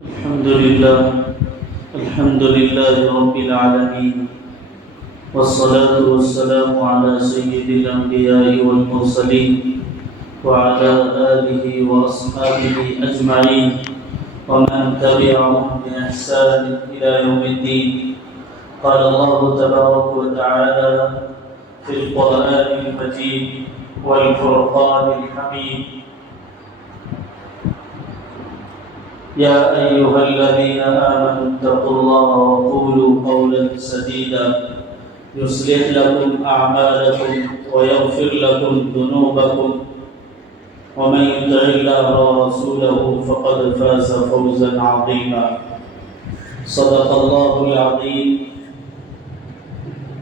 الحمد لله رب العالمين، والصلاة والسلام على سيد الأنبياء والمرسلين وعلى آله وأصحابه أجمعين ومن تبعهم بإحسان إلى يوم الدين. قال الله تبارك وتعالى في القرآن المجيد والفرقان الحميد: يا أيها الذين آمنوا اتقوا الله وقولوا قولا سديدا يصلح لكم أعمالكم ويغفر لكم ذنوبكم ومن يطع الله ورسوله فقد فاز فوزا عظيما. صدق الله العظيم.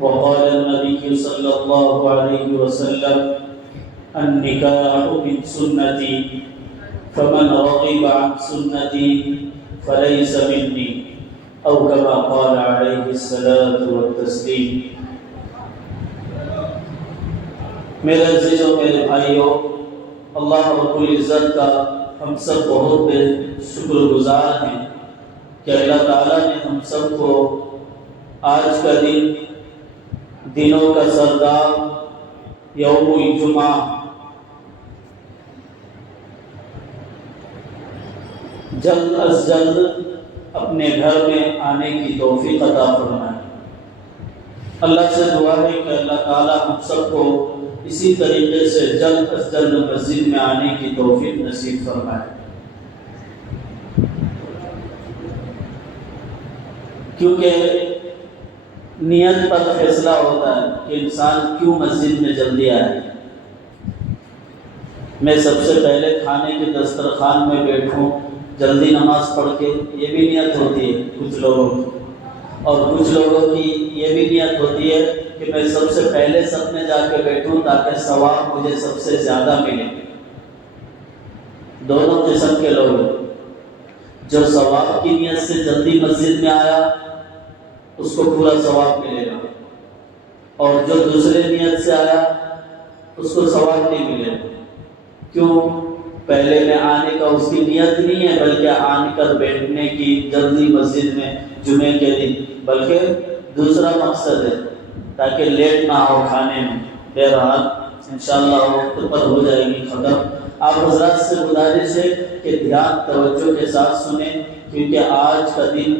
وقال النبي صلى الله عليه وسلم: النكاح من سنتي فمن رغب عن سنتي فليس مني، او كما قال عليه الصلاة والتسلیم. میرے عزیزوں، میرے بھائیوں، اللہ رب العزت کا ہم سب بہت شکر گزار ہیں کہ اللہ تعالیٰ نے ہم سب کو آج کا دن، دنوں کا سردار یوم الجمعہ جلد از جلد اپنے گھر میں آنے کی توفیق عطا فرمائے. اللہ سے دعا ہے کہ اللہ تعالیٰ ہم سب کو اسی طریقے سے جلد از جلد مسجد میں آنے کی توفیق نصیب فرمائے. کیونکہ نیت پر فیصلہ ہوتا ہے کہ انسان کیوں مسجد میں جلدی آئے. میں سب سے پہلے کھانے کے دسترخوان میں بیٹھوں، جلدی نماز پڑھ کے، یہ بھی نیت ہوتی ہے کچھ لوگوں کی، اور کچھ لوگوں کی یہ بھی نیت ہوتی ہے کہ میں سب سے پہلے سب میں جا کے بیٹھوں تاکہ ثواب مجھے سب سے زیادہ ملے. دونوں قسم کے لوگ ہیں. جو ثواب کی نیت سے جلدی مسجد میں آیا اس کو پورا ثواب ملے گا، اور جو دوسرے نیت سے آیا اس کو ثواب نہیں ملے گا. کیوں؟ پہلے میں آنے کا اس کی نیت نہیں ہے، بلکہ آن کر بیٹھنے کی جلدی مسجد میں جمعے کے دن، بلکہ دوسرا مقصد ہے تاکہ لیٹ نہ ہو کھانے میں. بہرحال انشاءاللہ وقت پر ہو جائے گی ختم. آپ حضرات سے گزارش ہے کہ دھیان توجہ کے ساتھ سنیں، کیونکہ آج کا دن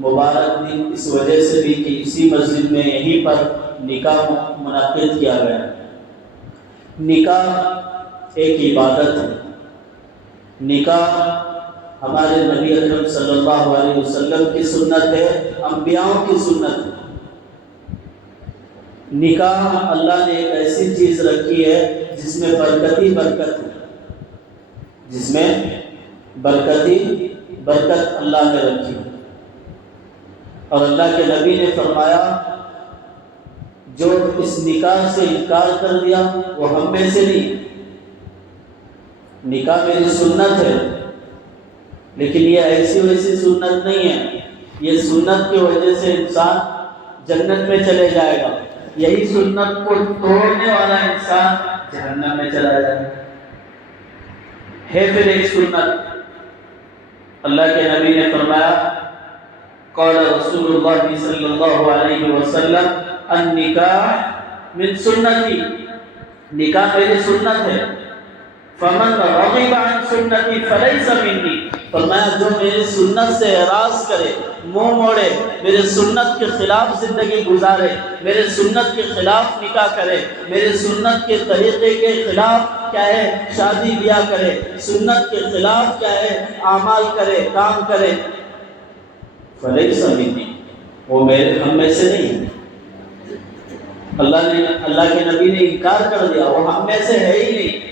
مبارک دن اس وجہ سے بھی کہ اسی مسجد میں یہیں پر نکاح منعقد کیا گیا. نکاح ایک عبادت ہے. نکاح ہمارے نبی اکرم صلی اللہ علیہ وسلم کی سنت ہے، انبیاء کی سنت ہے. نکاح اللہ نے ایک ایسی چیز رکھی ہے جس میں برکتی برکت ہے، جس میں برکتی برکت اللہ نے رکھی ہے. اور اللہ کے نبی نے فرمایا جو اس نکاح سے انکار کر دیا وہ ہم میں سے نہیں. نکاح میری سنت ہے، لیکن یہ ایسی ویسی سنت نہیں ہے. یہ سنت کی وجہ سے انسان جنت میں چلے جائے گا، یہی سنت کو توڑنے والا انسان جہنم میں چلا جائے گا. ہے پھر ایک سنت. اللہ کے نبی نے فرمایا قال رسول اللہ صلی اللہ علیہ وسلم: النکاح من سنتی، نکاح میری سنت ہے. فمن رغب عن سنتی فلیس منی، فرمایا جو میری سنت سے اعراض کرے، منہ موڑے، میرے سنت کے خلاف زندگی گزارے، میرے سنت کے خلاف نکاح کرے، میرے سنت کے طریقے کے خلاف کیا ہے شادی بیاہ کرے، سنت کے خلاف کیا ہے اعمال کرے، کام کرے، فلیس منی، وہ ہم میں سے نہیں. اللہ کے نبی نے انکار کر دیا، وہ ہم میں سے ہے ہی نہیں.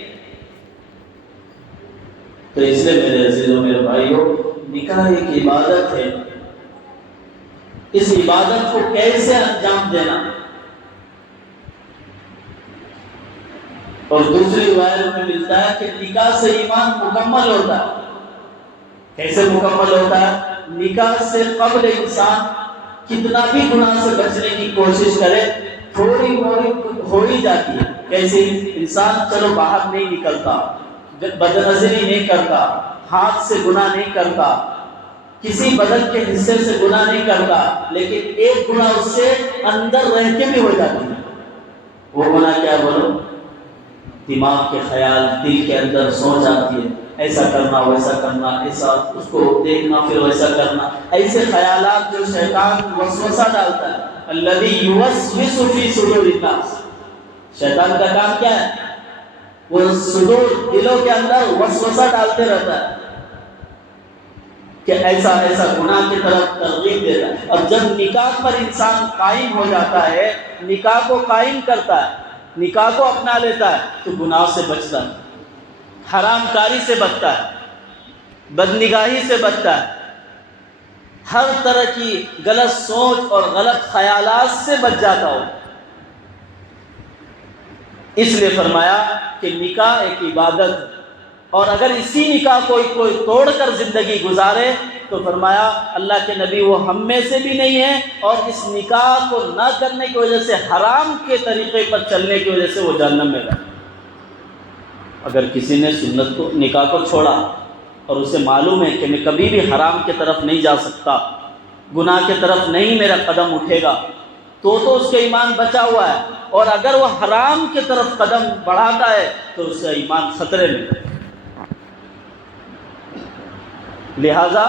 تو اس لیے میرے عزیزوں، میرے بھائیوں، نکاح ایک عبادت ہے. اس عبادت کو کیسے انجام دینا، اور دوسری روایت میں ملتا ہے کہ نکاح سے ایمان مکمل ہوتا ہے. کیسے مکمل ہوتا ہے؟ نکاح سے قبل انسان کتنا بھی گناہ سے بچنے کی کوشش کرے، تھوڑی موڑی ہو ہی جاتی ہے. کیسے؟ انسان چلو باہر نہیں نکلتا، بد نظری نہیں کرتا، ہاتھ سے گناہ نہیں کرتا، کسی بدن کے حصے سے گناہ نہیں کرتا، لیکن ایک گناہ اس سے اندر رہ کے بھی ہو جاتی ہے۔ وہ گناہ کیا بولو؟ دماغ کے خیال دل کے اندر سوچ آتی ہے، ایسا کرنا ویسا کرنا، ایسا اس کو دیکھنا پھر ویسا کرنا، ایسے خیالات جو شیطان وسوسہ ڈالتا ہے۔ الذی یوسوس فی صدور الناس، شیطان کا کام کیا ہے؟ وہ صدور دلوں کے اندر وسوسہ ڈالتے رہتا ہے کہ ایسا ایسا گناہ کی طرف ترغیب دیتا ہے۔ اور جب نکاح پر انسان قائم ہو جاتا ہے، نکاح کو قائم کرتا ہے، نکاح کو اپنا لیتا ہے، تو گناہ سے بچتا ہے، حرام کاری سے بچتا ہے، بدنگاہی سے بچتا ہے، ہر طرح کی غلط سوچ اور غلط خیالات سے بچ جاتا ہو۔ اس لیے فرمایا کہ نکاح ایک عبادت ہے، اور اگر اسی نکاح کو کوئی توڑ کر زندگی گزارے تو فرمایا اللہ کے نبی وہ ہم میں سے بھی نہیں ہے، اور اس نکاح کو نہ کرنے کی وجہ سے، حرام کے طریقے پر چلنے کی وجہ سے وہ جہنم میں گیا۔ اگر کسی نے سنت کو، نکاح کو چھوڑا اور اسے معلوم ہے کہ میں کبھی بھی حرام کی طرف نہیں جا سکتا، گناہ کی طرف نہیں میرا قدم اٹھے گا، تو اس کے ایمان بچا ہوا ہے، اور اگر وہ حرام کی طرف قدم بڑھاتا ہے تو اس کا ایمان خطرے میں ہے۔ لہذا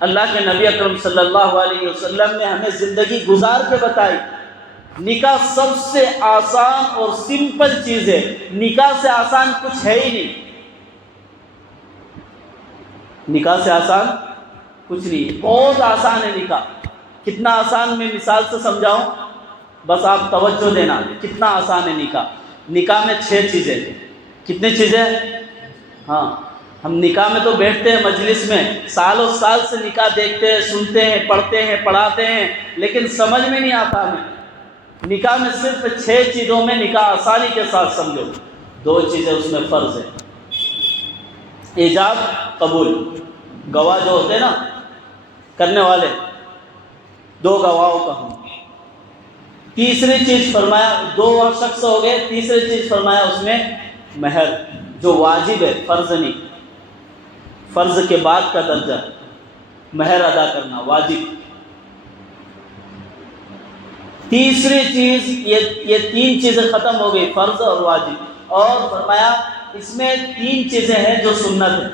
اللہ کے نبی اکرم صلی اللہ علیہ وسلم نے ہمیں زندگی گزار کے بتائی، نکاح سب سے آسان اور سمپل چیز ہے، نکاح سے آسان کچھ ہے ہی نہیں، نکاح سے آسان کچھ نہیں، بہت آسان ہے نکاح۔ کتنا آسان میں مثال سے سمجھاؤں، بس آپ توجہ دینا، کتنا آسان ہے نکاح۔ نکاح میں 6 چیزیں، کتنی چیزیں؟ ہاں، ہم نکاح میں تو بیٹھتے ہیں مجلس میں، سالوں سال سے نکاح دیکھتے ہیں، سنتے ہیں، پڑھتے ہیں، پڑھاتے ہیں، لیکن سمجھ میں نہیں آتا ہمیں۔ نکاح میں صرف 6 چیزوں میں نکاح آسانی کے ساتھ سمجھو۔ 2 چیزیں اس میں فرض ہیں، ایجاب قبول، گواہ جو ہوتے ہیں نا کرنے والے، 2 گواہوں کا ہوں۔ تیسری چیز فرمایا، 2 شخص ہو گئے، تیسری چیز فرمایا اس میں مہر، جو واجب ہے، فرض نہیں، فرض کے بعد کا درجہ، مہر ادا کرنا واجب۔ تیسری چیز، یہ 3 چیزیں ختم ہو گئی، فرض اور واجب، اور فرمایا اس میں 3 چیزیں ہیں جو سنت ہے۔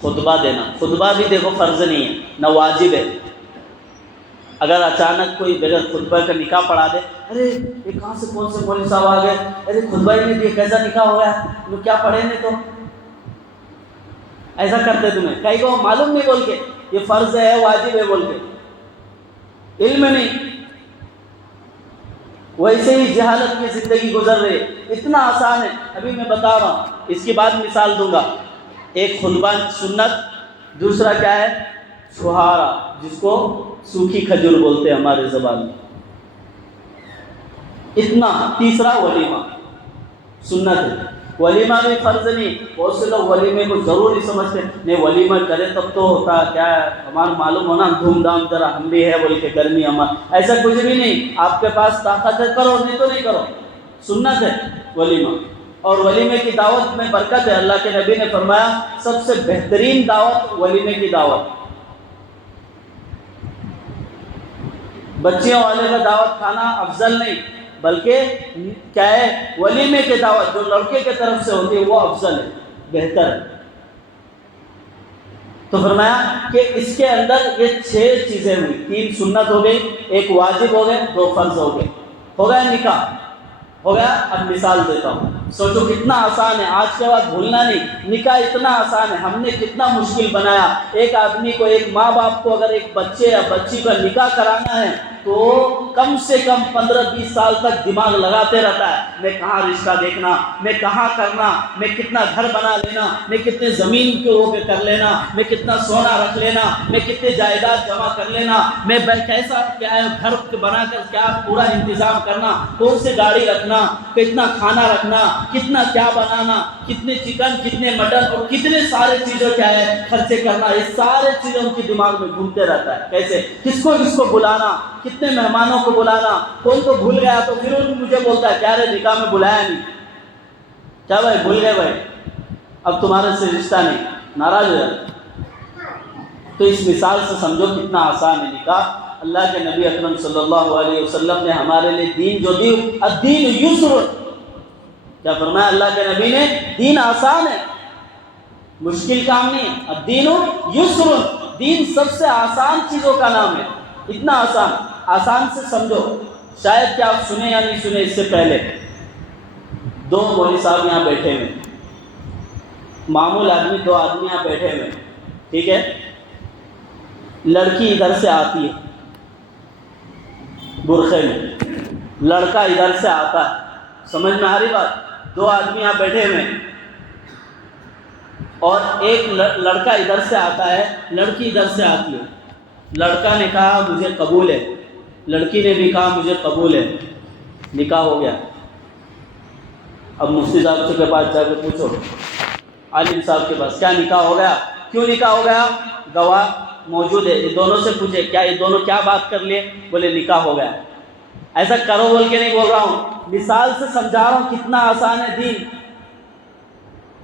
خطبہ دینا، خطبہ بھی دیکھو فرض نہیں ہے نہ واجب ہے۔ اگر اچانک کوئی بغیر خطبہ کا نکاح پڑھا دے، ارے یہ کہاں سے کون سے مولوی صاحب آ گئے، ارے خطبہ ہی نہیں دیا، کیسا نکاح ہو گیا، لوگ کیا پڑھے نہیں، تو ایسا کرتے تمہیں کئی کو معلوم نہیں بول کے یہ فرض ہے واجب ہے بول کے، علم نہیں، ویسے ہی جہالت کی زندگی گزر رہی ہے۔ اتنا آسان ہے، ابھی میں بتا رہا ہوں، اس کے بعد مثال دوں گا۔ ایک خطبہ سنت، دوسرا کیا ہے؟ چھہارا، جس کو سوکھی کھجور بولتے ہیں ہمارے زبان میں، اتنا۔ تیسرا ولیمہ، سنت ہے، ولیمہ بھی فرض نہیں۔ بہت سے لوگ ولیمے کو ضروری سمجھتے ہیں، نہیں ولیمہ کرے تب تو ہوتا، کیا ہے ہمارا معلوم ہونا، دھوم دھام ذرا ہم بھی ہے بول کے گرمی ہمارا، ایسا کچھ بھی نہیں۔ آپ کے پاس طاقت ہے کرو، نہیں تو نہیں کرو، سنت ہے ولیمہ۔ اور ولیمے کی دعوت میں برکت ہے، اللہ کے نبی نے فرمایا سب سے بہترین دعوت ولیمے کی دعوت۔ بچیوں والے کا دعوت کھانا افضل نہیں، بلکہ کیا ہے، ولیمے کی دعوت جو لڑکے کی طرف سے ہوتی ہے وہ افضل ہے، بہتر ہے۔ تو فرمایا کہ اس کے اندر یہ 6 چیزیں ہوئی، 3 سنت ہو گئی، 1 واجب ہو گئے، 2 فرض ہو گئے، ہو گیا نکاح، ہو گیا۔ اب مثال دیتا ہوں، سوچو کتنا آسان ہے، آج کے بعد بھولنا نہیں، نکاح اتنا آسان ہے، ہم نے کتنا مشکل بنایا۔ ایک آدمی کو، ایک ماں باپ کو اگر ایک بچے یا بچی کا نکاح کرانا ہے تو کم سے کم 15-20 سال تک دماغ لگاتے رہتا ہے، میں کہاں رشتہ دیکھنا، میں کہاں کرنا، میں کتنا گھر بنا لینا، میں کتنے زمین کے وہ کر لینا، میں کتنا سونا رکھ لینا، میں کتنے جائیداد جمع کر لینا، میں کیسا کیا ہے گھر بنا کر کیا پورا انتظام کرنا، کون سی گاڑی رکھنا، کتنا کھانا رکھنا، کتنا کیا بنانا، کتنے چکن، کتنے مٹن، اور کتنے سارے چیزوں کیا ہے خرچے کرنا، یہ سارے چیزیں ان کے دماغ میں گھومتے رہتا ہے۔ کیسے، کس کو بلانا، کتنے مہمانوں کو بلانا، کون تو بھول گیا تو پھر ان مجھے بولتا ہے کیا رے نکاح میں بلایا نہیں، کیا بھائی بھول گئے بھائی، اب تمہارے سے رشتہ نہیں، ناراض ہو جاتا۔ تو اس مثال سے سمجھو کتنا آسان ہے نکاح۔ اللہ کے نبی اکرم صلی اللہ علیہ وسلم نے ہمارے لیے دین جو دی، الدین یسر، کیا فرمایا اللہ کے نبی نے؟ دین آسان ہے، مشکل کام نہیں ہے۔ الدین یسر، دین سب سے آسان چیزوں کا نام ہے، اتنا آسان، آسان سے سمجھو۔ شاید کہ آپ سنے یا نہیں سنے، اس سے پہلے دو مولوی صاحب یہاں بیٹھے ہوئے، معمول آدمی، دو آدمی یہاں بیٹھے ہوئے، ٹھیک ہے؟ لڑکی ادھر سے آتی ہے برقعے میں، لڑکا ادھر سے آتا ہے، سمجھ میں آ رہی بات؟ دو آدمی یہاں بیٹھے ہوئے اور ایک لڑکا ادھر سے آتا ہے، لڑکی ادھر سے آتی ہے۔ لڑکا نے کہا مجھے قبول ہے، لڑکی نے بھی کہا مجھے قبول ہے، نکاح ہو گیا۔ اب مفتی صاحب کے پاس جا کے پوچھو، عالم صاحب کے پاس، کیا نکاح ہو گیا؟ کیوں نکاح ہو گیا؟ گواہ موجود ہے، یہ دونوں سے پوچھے کیا یہ دونوں کیا بات کر لیے؟ بولے نکاح ہو گیا۔ ایسا کرو بول کے نہیں بول رہا ہوں، مثال سے سمجھا رہا ہوں کتنا آسان ہے دین۔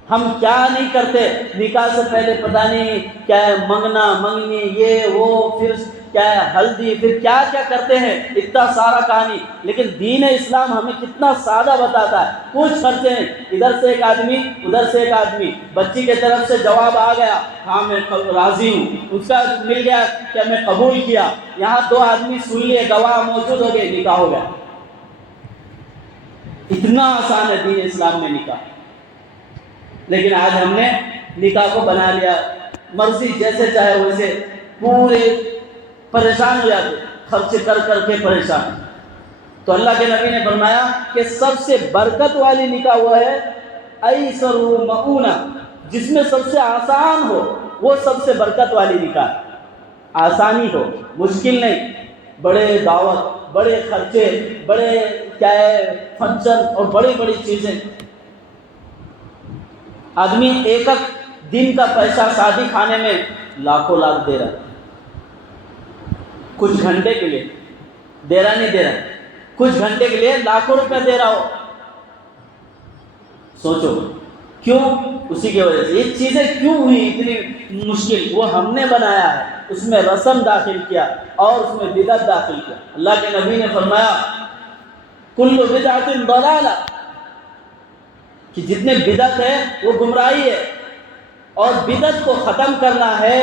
ہم کیا نہیں کرتے، نکاح سے پہلے پتہ نہیں کیا ہے، منگنا منگنی، یہ وہ، پھر کیا ہے ہلدی، پھر کیا کیا کرتے ہیں، اتنا سارا کہانی۔ لیکن دین اسلام ہمیں کتنا سادہ بتاتا ہے، کچھ کرتے ہیں، ادھر سے ایک آدمی ادھر سے ایک آدمی، بچی کے طرف سے جواب آ گیا ہاں میں راضی ہوں، اس کا مل گیا کہ میں قبول کیا، یہاں دو آدمی سن لیے، گواہ موجود ہو گئے، نکاح ہو گیا۔ اتنا آسان ہے دین اسلام میں نکاح۔ لیکن آج ہم نے نکاح کو بنا لیا مرضی جیسے چاہے ویسے، پورے پریشان ہو جاتے، خرچ کر کر کے پریشان۔ تو اللہ کے نبی نے فرمایا کہ سب سے برکت والی نکاح وہ ہے ایسر مؤونہ، جس میں سب سے آسان ہو، وہ سب سے برکت والی نکاح۔ آسانی ہو، مشکل نہیں، بڑے دعوت، بڑے خرچے، بڑے کیا ہے فنکشن اور بڑی بڑی چیزیں۔ آدمی ایک دن کا پیسہ شادی کھانے میں لاکھوں لاکھ دے رہا ہے، کچھ گھنٹے کے لیے دے رہا نہیں دے رہا، کچھ گھنٹے کے لیے لاکھوں روپے دے رہا ہو۔ سوچو کیوں؟ اسی کی وجہ سے یہ چیزیں کیوں ہوئی اتنی مشکل؟ وہ ہم نے بنایا ہے، اس میں رسم داخل کیا اور اس میں بدعت داخل کیا۔ اللہ کے نبی نے فرمایا کل بدعت ضلالہ، کہ جتنے بدعت ہے وہ گمراہی ہے، اور بدعت کو ختم کرنا ہے،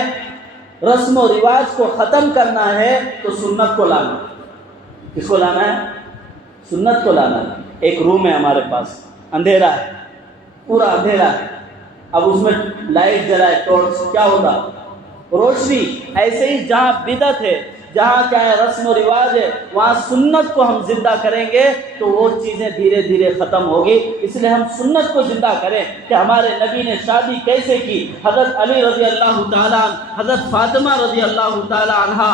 رسم و رواج کو ختم کرنا ہے تو سنت کو لانا۔ کس کو لانا ہے؟ سنت کو لانا ہے۔ ایک روم ہے ہمارے پاس، اندھیرا ہے، پورا اندھیرا ہے، اب اس میں لائٹ جلائے ٹارچ، کیا ہوتا؟ روشنی۔ ایسے ہی جہاں بدعت ہے، جہاں کیا ہے رسم و رواج ہے، وہاں سنت کو ہم زندہ کریں گے تو وہ چیزیں دھیرے دھیرے ختم ہوگی۔ اس لیے ہم سنت کو زندہ کریں کہ ہمارے نبی نے شادی کیسے کی، حضرت علی رضی اللہ تعالیٰ عنہ، حضرت فاطمہ رضی اللہ تعالیٰ عنہا،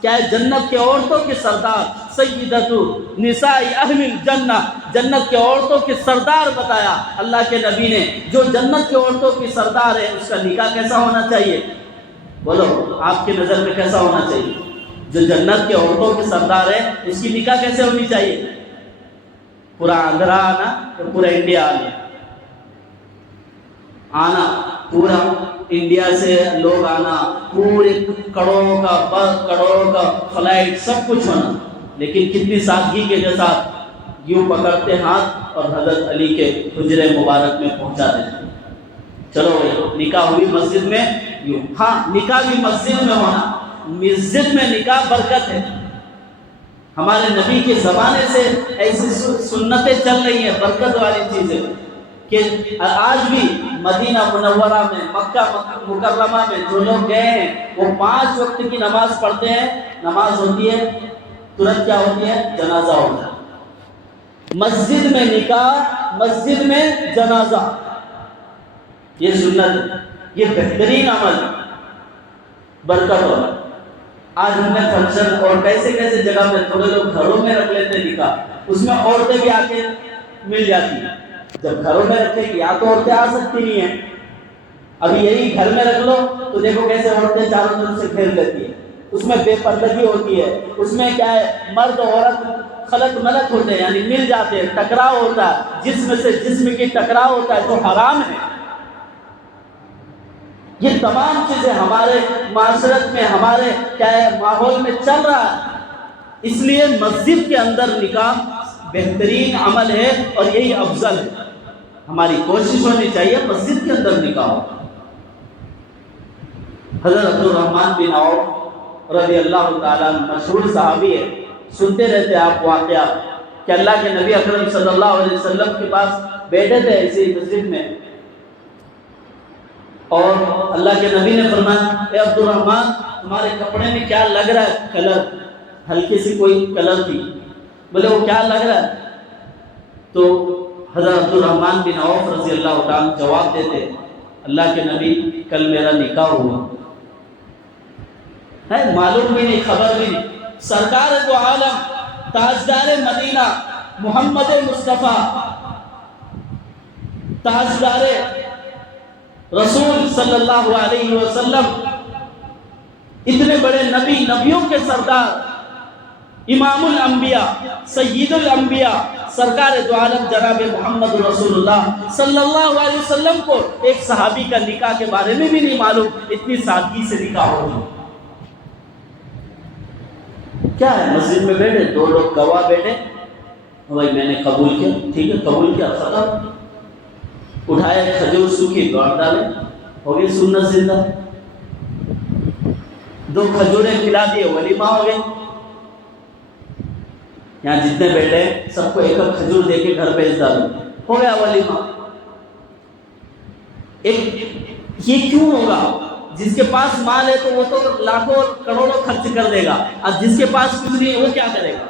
کیا ہے جنت کے عورتوں کے سردار، سیدۃ نساء اہل الجنہ، جنت کے عورتوں کے سردار بتایا اللہ کے نبی نے۔ جو جنت کے عورتوں کی سردار ہے اس کا نکاح کیسا ہونا چاہیے؟ بولو آپ کی نظر میں کیسا ہونا چاہیے؟ جو جنت کے عورتوں کے سردار ہے اس کی نکاح کیسے ہونی چاہیے؟ پورا آندھرا آنا تو پورا انڈیا آنا، پورا انڈیا سے لوگ آنا، پورے کروڑوں کا فلائٹ، سب کچھ ہونا، لیکن کتنی سادگی کے ساتھ یوں پکڑتے ہاتھ اور حضرت علی کے حجرے مبارک میں پہنچا دیتے۔ چلو بھائی نکاح ہوئی مسجد میں، یوں ہاں نکاح بھی مسجد میں ہونا، مسجد میں نکاح برکت ہے۔ ہمارے نبی کے زمانے سے ایسی سنتیں چل رہی ہیں، برکت والی چیزیں، کہ آج بھی مدینہ منورہ میں، مکہ مکرمہ میں جو لوگ گئے ہیں وہ 5 وقت کی نماز پڑھتے ہیں، نماز ہوتی ہے ترنت کیا ہوتی ہے؟ جنازہ ہوتا ہے۔ مسجد میں نکاح، مسجد میں جنازہ، یہ سنت، یہ بہترین عمل، برکت والا۔ آج ہم نے فنکشن اور کیسے کیسے جگہ میں، تھوڑے لوگ گھروں میں رکھ لیتے نکاح، اس میں عورتیں بھی آ کے مل جاتی ہیں۔ جب گھروں میں رکھے کہ یا تو عورتیں آ سکتی نہیں ہیں، ابھی یہی گھر میں رکھ لو تو دیکھو کیسے عورتیں چاروں طرف سے گھیر لیتی ہیں، اس میں بے پردگی ہوتی ہے، اس میں کیا ہے مرد عورت خلط ملط ہوتے ہیں، یعنی مل جاتے ہیں، ٹکراؤ ہوتا ہے، جسم سے جسم کی ٹکراؤ ہوتا ہے جو حرام ہے۔ یہ تمام چیزیں ہمارے معاشرت میں، ہمارے کیا ہے ماحول میں چل رہا ہے. اس لیے مسجد کے اندر نکاح بہترین عمل ہے اور یہی افضل ہے. ہماری کوشش ہونی چاہیے مسجد کے اندر نکاح ہو. حضرت عبد الرحمن بن عوف رضی اللہ تعالیٰ مشہور صحابی ہے، سنتے رہتے آپ واقعہ کہ اللہ کے نبی اکرم صلی اللہ علیہ وسلم کے پاس بیٹھے تھے اسی مسجد میں، اور اللہ کے نبی نے فرمایا اے عبد الرحمن تمہارے کپڑے میں کیا لگ رہا ہے؟ کلر، ہلکی سی کوئی کلر تھی. بولے وہ کیا لگ رہا ہے؟ تو حضرت عبد الرحمن بن عوف رضی اللہ تعالیٰ جواب دیتے اللہ کے نبی کل میرا نکاح ہوا ہے، معلوم بھی نہیں، خبر بھی نہیں. سرکار دو عالم تاجدار مدینہ محمد مصطفیٰ، تاجدار رسول صلی اللہ علیہ وسلم، اتنے بڑے نبی، نبیوں کے سردار، امام الانبیاء، سید الانبیاء، سرکار دو عالم جناب محمد رسول اللہ صلی اللہ علیہ وسلم کو ایک صحابی کا نکاح کے بارے میں بھی نہیں معلوم، اتنی سادگی سے نکاح ہو گیا. کیا ہے، مسجد میں بیٹھے، دو لوگ گواہ بیٹھے، بھائی میں نے قبول کیا، ٹھیک ہے قبول کیا، ختم. اٹھائے کھجور سوکھی دوڑ ڈالے، ہو گئی سنت زندہ. دو کھجوریں کھلا دیے، ولیمہ ہو گئے. یہاں جتنے بیٹھے سب کو ایک ایک کھجور دے کے گھر بھیج ڈالو، ہو گیا ولیمہ. یہ کیوں ہوگا؟ جس کے پاس مال ہے تو وہ تو لاکھوں کروڑوں خرچ کر دے گا، اور جس کے پاس کچھ نہیں وہ کیا کرے گا؟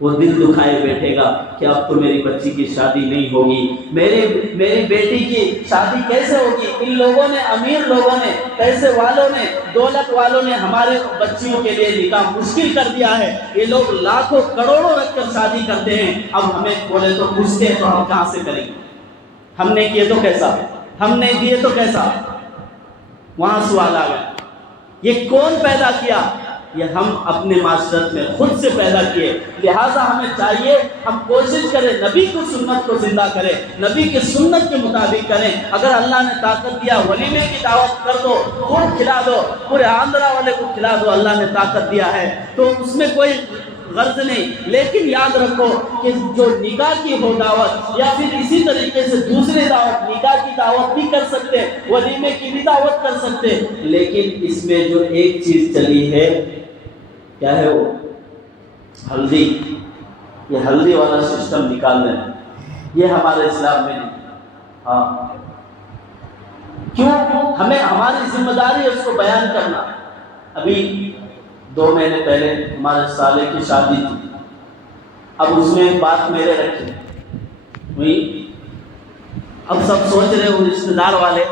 وہ دل دکھائے بیٹھے گا کہ اب تو میری بچی کی شادی نہیں ہوگی، میری بیٹی کی شادی کیسے ہوگی؟ ان لوگوں نے، امیر لوگوں نے، پیسے والوں نے، دولت والوں نے ہمارے بچیوں کے لیے نکاح مشکل کر دیا ہے. یہ لوگ لاکھوں کروڑوں رکھ کر شادی کرتے ہیں، اب ہمیں بولے تو پوچھتے ہیں تو ہم کہاں سے کریں گے؟ ہم نے کیے تو کیسا، ہم نے دیے تو کیسا؟ وہاں سوال آ گیا. یہ کون پیدا کیا؟ یہ ہم اپنے معاشرت میں خود سے پیدا کیے. لہٰذا ہمیں چاہیے ہم کوشش کریں نبی کو، سنت کو زندہ کریں، نبی کے سنت کے مطابق کریں. اگر اللہ نے طاقت دیا ولیمے کی دعوت کر دو، خود کھلا دو، پورے آندھرا والے کو کھلا دو، اللہ نے طاقت دیا ہے تو اس میں کوئی غرض نہیں. لیکن یاد رکھو کہ جو نکاح کی ہو دعوت، یا پھر اسی طریقے سے دوسری دعوت، نکاح کی دعوت بھی کر سکتے، ولیمے کی بھی دعوت کر سکتے، لیکن اس میں جو ایک چیز چلی ہے کیا ہے وہ؟ ہلدی. یہ ہلدی والا سسٹم نکالنا ہے، یہ ہمارے اسلام میں نہیں. ہاں کیوں؟ ہمیں ہماری ذمہ داری ہے اس کو بیان کرنا. ابھی 2 مہینے پہلے ہمارے سالے کی شادی تھی. اب اس میں ایک بات میرے رکھی ہوئی. اب سب سوچ رہے ہو رشتے دار والے،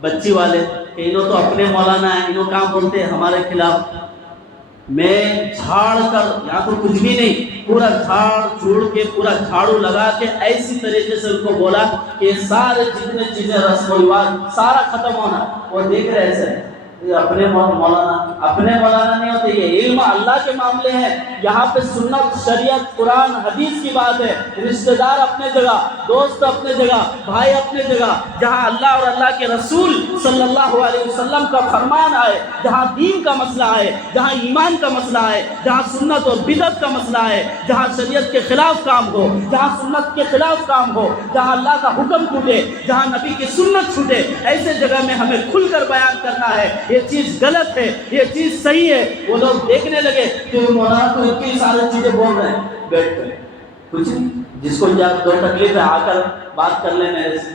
بچی والے کہ انہوں تو اپنے مولانا ہیں، انہوں کہاں بولتے ہیں ہمارے خلاف. میں جھاڑ کر، یہاں تو کچھ بھی نہیں، پورا جھاڑ چھوڑ کے، پورا جھاڑو لگا کے ایسی طریقے سے ان کو بولا کہ سارے جتنے چیزیں رسم و رواج سارا ختم ہونا. وہ دیکھ رہے ایسے اپنے مولانا نہیں ہوتے، یہ علم اللہ کے معاملے ہیں. یہاں پہ سنت، شریعت، قرآن، حدیث کی بات ہے. رشتہ دار اپنے جگہ، دوست اپنے جگہ، بھائی اپنے جگہ. جہاں اللہ اور اللہ کے رسول صلی اللہ علیہ وسلم کا فرمان آئے، جہاں دین کا مسئلہ آئے، جہاں ایمان کا مسئلہ آئے، جہاں سنت اور بدعت کا مسئلہ آئے، جہاں شریعت کے خلاف کام ہو، جہاں سنت کے خلاف کام ہو، جہاں اللہ کا حکم چھوٹے، جہاں نبی کی سنت چھوٹے، ایسے جگہ میں ہمیں کھل کر بیان کرنا ہے. یہ چیز غلط ہے، یہ چیز صحیح ہے. وہ لوگ دیکھنے لگے کہ مولانا تو اتنی ساری چیزیں بول رہے ہیں، بیٹھ کر کچھ نہیں، جس کو یا دو تکلیف ہے آ کر بات کر لیں میرے سے.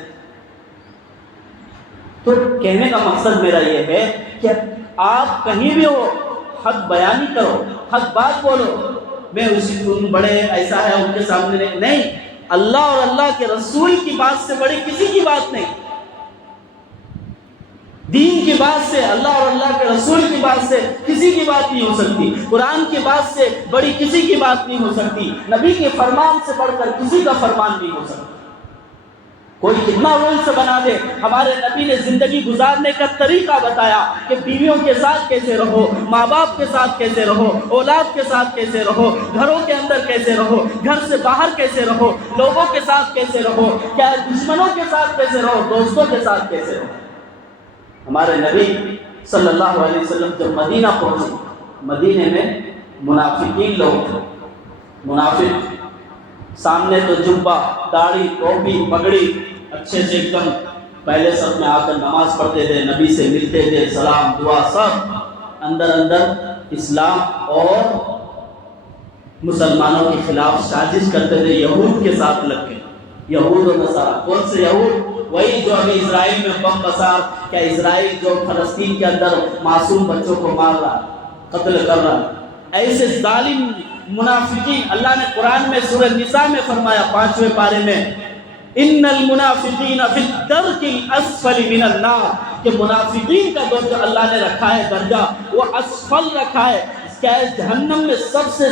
تو کہنے کا مقصد میرا یہ ہے کہ آپ کہیں بھی ہو حق بیانی کرو، حق بات بولو. میں اسی بڑے ایسا ہے ان کے سامنے نہیں، اللہ اور اللہ کے رسول کی بات سے بڑی کسی کی بات نہیں. دین کی بات سے، اللہ اور اللہ کے رسول کی بات سے کسی کی بات نہیں ہو سکتی. قرآن کی بات سے بڑی کسی کی بات نہیں ہو سکتی. نبی کے فرمان سے بڑھ کر کسی کا فرمان نہیں ہو سکتا. کوئی کتنا رولز بنا دے، ہمارے نبی نے زندگی گزارنے کا طریقہ بتایا کہ بیویوں کے ساتھ کیسے رہو، ماں باپ کے ساتھ کیسے رہو، اولاد کے ساتھ کیسے رہو، گھروں کے اندر کیسے رہو، گھر سے باہر کیسے رہو، لوگوں کے ساتھ کیسے رہو، کیا دشمنوں کے ساتھ کیسے رہو، دوستوں کے ساتھ کیسے رہو. ہمارے نبی صلی اللہ علیہ وسلم جب مدینہ پہنچے، مدینے میں منافقین لوگ تھے، منافق، سامنے تو جبہ، داڑھی، ٹوپی، پگڑی، اچھے سے ایک دم پہلے سب میں آ کر نماز پڑھتے تھے، نبی سے ملتے تھے، سلام دعا سب، اندر اندر اسلام اور مسلمانوں کے خلاف سازش کرتے تھے، یہود کے ساتھ لگ کے، یہود و نصارہ۔ کون سے یہود؟ وہی جو ابھی اسرائیل میں بم بسار، کیا اسرائیل جو فلسطین کے اندر معصوم بچوں کو مار رہا، قتل کر رہا، ایسے ظالم منافقین۔ اللہ نے قرآن میں سورہ نساء میں فرمایا 5ویں پارے میں، ان المنافقین فی الدرک الاسفل من النار، کہ منافقین کا جو اللہ نے رکھا ہے درجہ، وہ اسفل رکھا ہے، کیا ہے؟ جہنم میں سب سے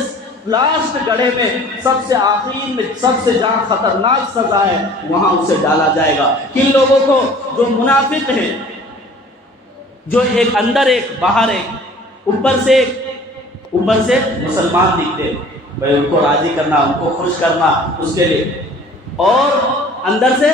لاسٹ گڑھے میں، سب سے آخر میں، سب سے جہاں خطرناک سزا ہے، وہاں اسے ڈالا جائے گا۔ کن لوگوں کو؟ جو منافق ہیں، جو ایک اندر ایک باہر ایک، اوپر سے مسلمان دکھتے، بھائی ان کو راضی کرنا، ان کو خوش کرنا، اس کے لیے، اور اندر سے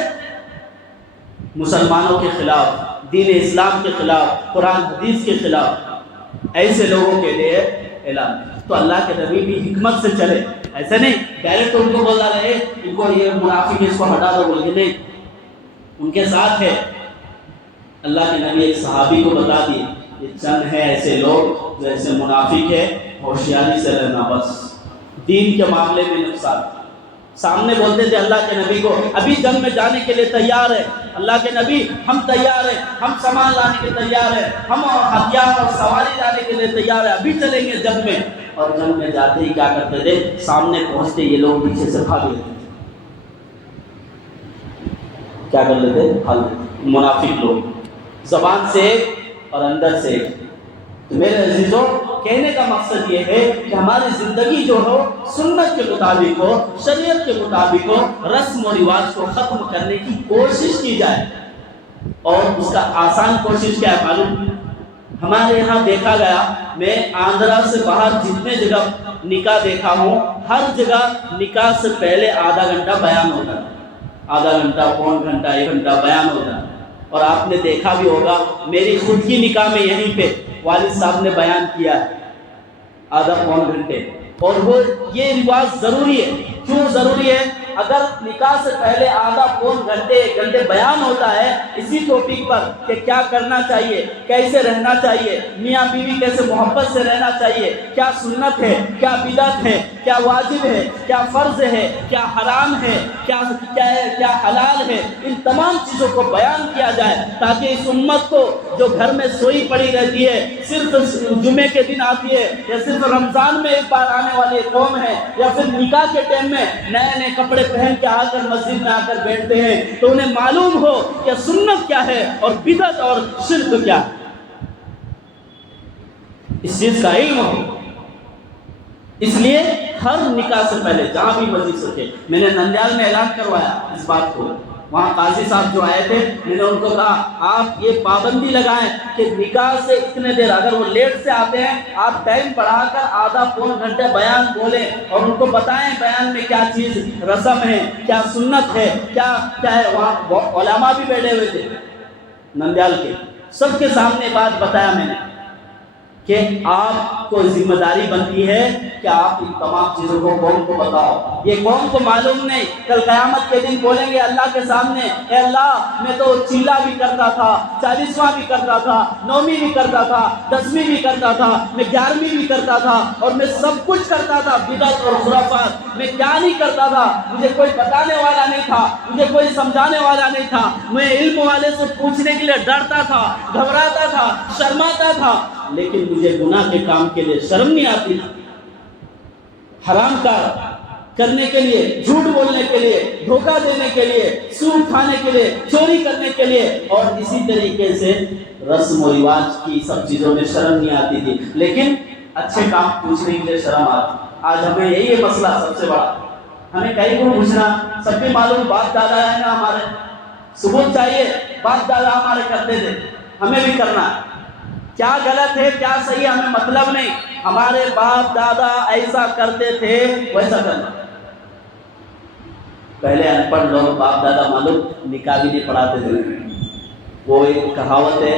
مسلمانوں کے خلاف، دین اسلام کے خلاف، قرآن حدیث کے خلاف، ایسے لوگوں کے لیے اعلان۔ تو اللہ کے نبی بھی حکمت سے چلے، ایسے نہیں ڈائریکٹ ان کو بولا رہے ان کو یہ منافق اس کو ہٹا دو، بول کے نہیں، ان کے ساتھ ہے۔ اللہ کے نبی ایک صحابی کو بتا دیے یہ چند ہے ایسے لوگ جو ایسے منافق ہے، ہوشیاری سے رہنا، بس دین کے معاملے میں نقصان۔ سامنے بولتے تھے اللہ کے نبی کو، ابھی جنگ میں جانے کے لیے تیار ہے اللہ کے نبی، ہم تیار ہیں، ہم سامان لانے کے تیار ہیں، ہم ہتھیار اور سواری لانے کے لیے تیار ہیں، ابھی چلیں گے جنگ میں۔ اور جنگ میں جاتے ہی کیا کرتے تھے؟ سامنے پہنچتے یہ لوگ پیچھے سے بھاگ لیتے تھے۔ کیا کر لیتے؟ بھاگ لیتے۔ منافق لوگ زبان سے اور اندر سے۔ تو میرے عزیزوں، کہنے کا مقصد یہ ہے کہ ہماری زندگی جو ہو سنت کے مطابق ہو، شریعت کے مطابق ہو، رسم و رواج کو ختم کرنے کی کوشش کی جائے۔ اور اس کا آسان کوشش کیا ہے معلوم؟ ہمارے یہاں دیکھا گیا، میں آندھرا سے باہر جتنے جگہ نکاح دیکھا ہوں، ہر جگہ نکاح سے پہلے آدھا گھنٹہ بیان ہوتا ہے، آدھا گھنٹہ، پون گھنٹہ، 1 گھنٹہ بیان ہوتا ہے۔ اور آپ نے دیکھا بھی ہوگا، میری خود کی نکاح میں یہیں پہ والد صاحب نے بیان کیا ہے آدھا پون گھنٹے۔ اور وہ یہ رواج ضروری ہے۔ کیوں ضروری ہے؟ اگر نکاح سے پہلے آدھا پون گھنٹے، 1 گھنٹے بیان ہوتا ہے اسی ٹاپک پر کہ کیا کرنا چاہیے، کیسے رہنا چاہیے، میاں بیوی کیسے محبت سے رہنا چاہیے، کیا سنت ہے، کیا بدعت ہے، کیا واجب ہے، کیا فرض ہے، کیا حرام ہے، کیا حلال ہے، ان تمام چیزوں کو بیان کیا جائے، تاکہ اس امت کو جو گھر میں سوئی پڑی رہتی ہے، صرف جمعے کے دن آتی ہے، یا صرف رمضان میں ایک بار آنے والی قوم ہے، یا پھر نکاح کے ٹائم میں نئے نئے کپڑے پہن کے آ کر مسجد میں آ کر بیٹھتے ہیں، تو انہیں معلوم ہو کہ سنت کیا ہے اور بدعت اور شرک کیا ہے، اس چیز کا علم ہو۔ اس لیے ہر نکاح سے پہلے جہاں بھی مسجد سکے، میں نے نندیال میں اعلان کروایا اس بات کو، وہاں قاضی صاحب جو آئے تھے، میں نے ان کو کہا آپ یہ پابندی لگائیں کہ نکاح سے اتنے دیر، اگر وہ لیٹ سے آتے ہیں آپ ٹائم بڑھا کر آدھا پون گھنٹے بیان بولیں، اور ان کو بتائیں بیان میں کیا چیز رسم ہے، کیا سنت ہے، کیا ہے۔ وہاں علماء بھی بیٹھے ہوئے تھے نندیال کے، سب کے سامنے بات بتایا میں نے کہ آپ کو ذمہ داری بنتی ہے کہ آپ ان تمام چیزوں کو قوم کو بتاؤ۔ یہ قوم کو معلوم نہیں، کل قیامت کے دن بولیں گے اللہ کے سامنے، اے اللہ میں تو چیلا بھی کرتا تھا، 40واں بھی کرتا تھا، 9ویں بھی کرتا تھا، 10ویں بھی کرتا تھا، میں 11ویں بھی کرتا تھا، اور میں سب کچھ کرتا تھا بدعت اور خرافات، میں کیا نہیں کرتا تھا؟ مجھے کوئی بتانے والا نہیں تھا، مجھے کوئی سمجھانے والا نہیں تھا، میں علم والے سے پوچھنے کے لیے ڈرتا تھا، گھبراتا تھا، شرماتا تھا، لیکن مجھے گناہ کے کام کے لیے شرم نہیں آتی تھی، حرام کا کرنے کے لیے، جھوٹ بولنے کے لیے، دھوکہ دینے کے لیے، سود کھانے کے لیے، چوری کرنے کے لیے، اور اسی طریقے سے رسم و رواج کی سب چیزوں میں شرم نہیں آتی تھی، لیکن اچھے کام پوچھنے کے لیے شرم آتی۔ آج ہمیں یہی ہے مسئلہ سب سے بڑا، ہمیں کہیں کو پوچھنا، سب بھی معلوم باپ دادا ہے نا ہمارے، ثبوت چاہیے، باپ دادا ہمارے کرتے تھے، ہمیں بھی کرنا ہے، کیا غلط ہے کیا صحیح ہمیں مطلب نہیں، ہمارے باپ دادا ایسا کرتے تھے ویسا کرنا۔ پہلے ان پڑھ لوگ باپ دادا معلوم نکاح بھی نہیں پڑھاتے تھے، وہ ایک کہاوت ہے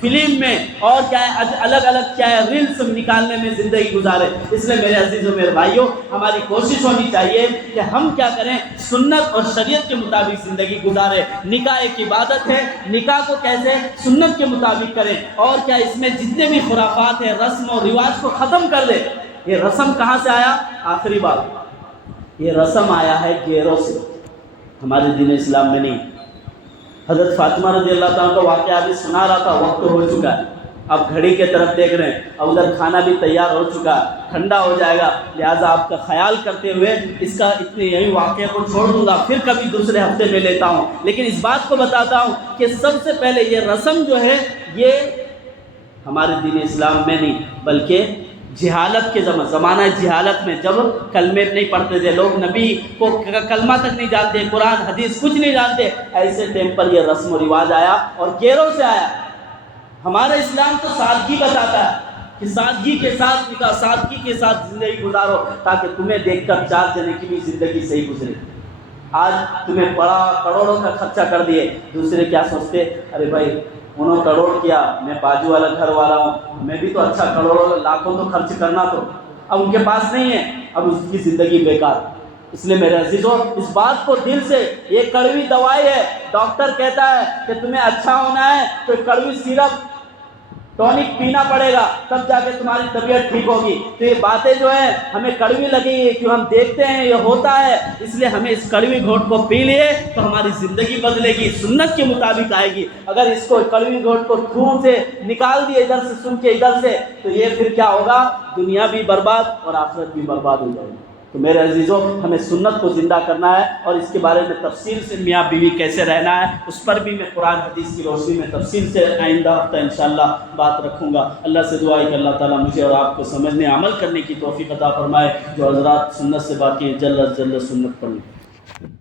فلم میں اور کیا ہے الگ الگ کیا ہے ریلس نکالنے میں زندگی گزارے۔ اس لیے میرے عزیزوں میرے بھائیوں، ہماری کوشش ہونی چاہیے کہ ہم کیا کریں، سنت اور شریعت کے مطابق زندگی گزارے۔ نکاح ایک عبادت ہے، نکاح کو کیسے سنت کے مطابق کریں، اور کیا اس میں جتنے بھی خرافات ہیں، رسم و رواج کو ختم کر دیں۔ یہ رسم کہاں سے آیا؟ آخری بات، یہ رسم آیا ہے گیروں سے، ہمارے دین اسلام میں نہیں۔ حضرت فاطمہ رضی اللہ تعالیٰ کا واقعہ ابھی سنا رہا تھا، وقت ہو چکا ہے، اب گھڑی کے طرف دیکھ رہے ہیں، اب ادھر کھانا بھی تیار ہو چکا ہے، ٹھنڈا ہو جائے گا، لہٰذا آپ کا خیال کرتے ہوئے اس کا اتنے یہی واقعے کو چھوڑ دوں گا، پھر کبھی دوسرے ہفتے میں لیتا ہوں۔ لیکن اس بات کو بتاتا ہوں کہ سب سے پہلے یہ رسم جو ہے یہ ہمارے دین اسلام میں نہیں، بلکہ جہالت کے زمانہ جہالت میں، جب کلمے نہیں پڑھتے تھے لوگ، نبی کو کلمہ تک نہیں جانتے، قرآن حدیث کچھ نہیں جانتے، ایسے ٹائم پر یہ رسم و رواج آیا اور گیروں سے آیا۔ ہمارا اسلام تو سادگی بتاتا ہے کہ سادگی کے ساتھ نکاح، سادگی کے ساتھ زندگی گزارو، تاکہ تمہیں دیکھ کر 4 جنے کی بھی زندگی صحیح گزرے۔ آج تمہیں بڑا کروڑوں کا خرچہ کر دیے، دوسرے کیا سوچتے، ارے بھائی انہوں کروڑ کیا، میں بازو والا گھر والا ہوں، میں بھی تو اچھا کروڑوں لاکھوں تو خرچ کرنا تو، اب ان کے پاس نہیں ہے، اب اس کی زندگی بیکار۔ اس لیے میرے عزیزوں، اس بات کو دل سے، یہ کڑوی دوائی ہے، ڈاکٹر کہتا ہے کہ تمہیں اچھا ہونا ہے تو کڑوی سیرپ ٹونک پینا پڑے گا، تب جا کے تمہاری طبیعت ٹھیک ہوگی۔ تو یہ باتیں جو ہیں ہمیں کڑوی لگی کہ ہم دیکھتے ہیں یہ ہوتا ہے، اس لیے ہمیں اس کڑوی گھونٹ کو پی لیے تو ہماری زندگی بدلے گی، سنت کے مطابق آئے گی۔ اگر اس کو کڑوی گھونٹ کو تھرو سے نکال دیے، ادھر سے سن کے ادھر سے، تو یہ پھر کیا ہوگا، دنیا بھی برباد اور آخرت بھی برباد ہو جائے گی۔ تو میرے عزیزوں، ہمیں سنت کو زندہ کرنا ہے، اور اس کے بارے میں تفصیل سے میاں بیوی کیسے رہنا ہے اس پر بھی میں قرآن حدیث کی روشنی میں تفصیل سے آئندہ ہفتہ انشاءاللہ بات رکھوں گا۔ اللہ سے دعا ہے کہ اللہ تعالیٰ مجھے اور آپ کو سمجھنے عمل کرنے کی توفیق عطا فرمائے۔ جو حضرات سنت سے باقی ہیں، جلد از جلد سنت پڑھیں۔